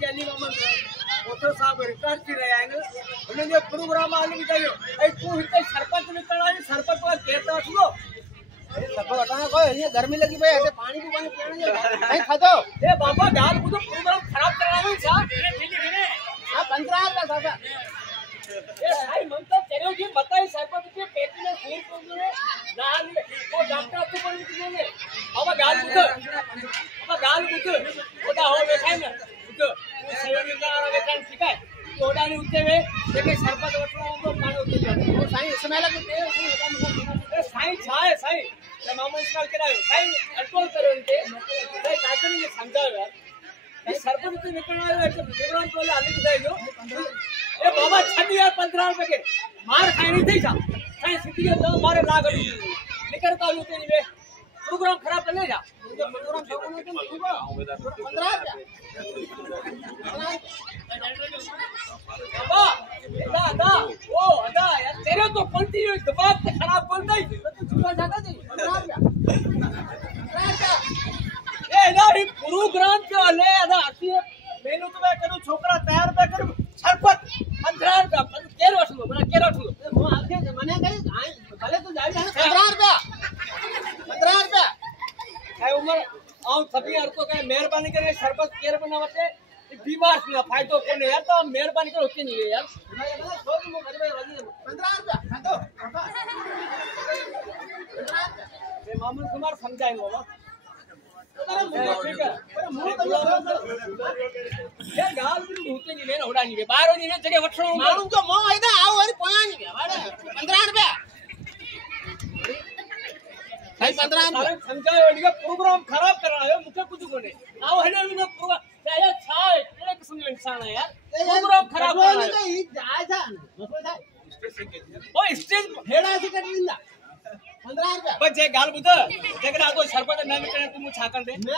चली मामा ओतो साहब रिकॉर्ड थी रहे हैं उन्हें ये प्रोग्राम आने भी चाहिए ए तू इतने सरपंच निकलना है सरपंच को कहता हूँ सरपंच हटाना कोई ये गर्मी लगी भाई ऐसे पानी भी पानी पीना नहीं खा दो ए बाबा गाल मुझे प्रोग्राम खराब करना है क्या हां 15 का साहब ए भाई मन तो तेरे को बताई सरपंच के पेट में खून प्रॉब्लम है ना वो डॉक्टर आपको पर निकले बाबा गाल मुझे ओदा हो बैठा है ना तो सेवन का वेतन ठीक है ओदा नहीं उठते हुए देखे सरपंच वटरो को मानो उठते जाओ वो साईं समय लगे ए साईं छाए साईं मैं मामा इस्तेमाल करायो साईं कंट्रोल करो इनके भाई काकरी ने समझाओ यार ये सरपंच को निकलना है ऐसे प्रोग्राम को आने की दे दो ए बाबा छड़ी यार 15 रुपए के मार खाई नहीं थी साईं सीधी तो मारे लागल निकलता हूं ते नहीं प्रोग्राम खराब कर ले जा प्रोग्राम सब में तुम होगा 15 बाबा दा ओ अदा यार तेरे तो कंटिन्यू दिमाग से खराब बोलता ही तो झूठा जाता थी 15 ए ना ये प्रोग्राम के वाले अदा आती है मेनू तो मैं करूं छोकरा तैयार पे करूं सरपंच 15 का 13 वर्ष में बड़ा 13 वर्ष वो आगे मने गई भले तो जाई 15 रुपया है उम्र आऊं सभी हर को कहे मेहरबानी करे सरपंच केर बनावते बीमार ना फायदो कोने यार तो मेहरबानी कर होती नहीं है यार 15 रुपया दो ये मामूल कुमार समझाएंगे बाबा ठीक है यार गाल भी होते नहीं लेना होड़ा नहीं बाहर नहीं ने जगह वठणो मारू तो मो आइदा आओ अरे पोया नहीं वाडे 15 रुपया भाई 15 सारे समझाए ओडिया प्रोग्राम खराब करना है मुझे कुछ कोने आओ है ना बिना प्रोग्राम यार छाए केड़ा किस्म का इंसान है यार प्रोग्राम खराब करना है ई जाय था मसला था ओ स्टेज हेड़ा से कर दिंदा 15 रुपया बच्चे गाल बुझ देखना तो सरपंच ना निकले तू छा कर दे मैं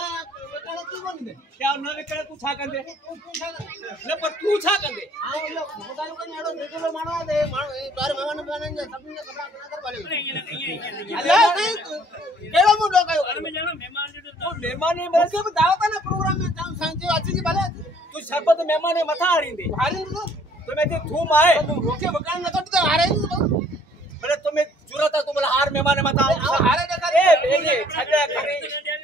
कहना तू कोन दे क्या ना निकले तू छा कर दे ले पर तू छा कर दे हां लो मोबाइल को नेड़ो देखो मानो दे बार मेहमान बने सबने कपड़ा बना कर वाले नहीं केड़ो मुंडो कयो में जाना मेहमान तो मेहमान ने बस के दावत ना प्रोग्राम में काम सांचे अच्छी की भले तू सरपंच मेहमान ने मथा हारी दे तो मैं तू आए रोके मकान न तो हारे बोले तुम्हें जरूरत है तुम्हारा हार मेहमान ने मथा हारे ना कर ए ये छगड़ा करे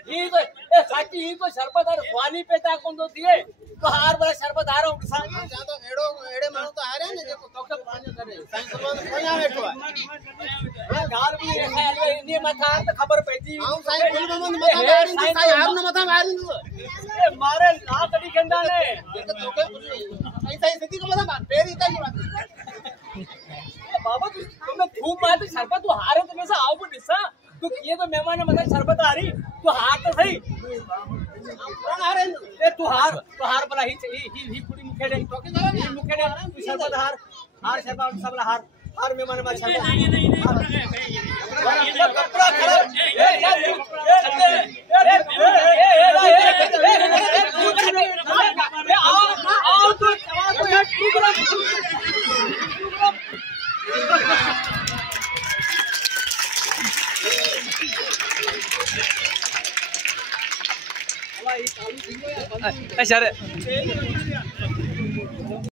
ये तो ए साची ये को सरपंच और वाली पे ता कौन तो दिए तो हार बड़ा सरपंच हारो किसान ज्यादा एड़े मानो तो हारे ने देखो तो पानी करे साईं सरपंच कोया बैठो है गाल भी रखा है इने मथा तो खबर पैदी आऊं साईं फुल में मथा मारी साईं हार न मथा मारी ए मारे ला कड़ी गंदा ने तो के साईं सिद्धि को मथा मार पेरी का की बात बाबा तुम्हें धूप मार तो सरपंच तू हारे तो में से आओ को दिसा तू किए तो मेहमान ने मतलब सरपंच आ रही तू हार तो सही कौन हारे ए तू हार बला ही पूरी मुखे दे तो के मुखे दे तू सरपंच हार सरपंच सबला हार मेहमान में सरपंच कपड़ा खराब ए आओ तो अच्छा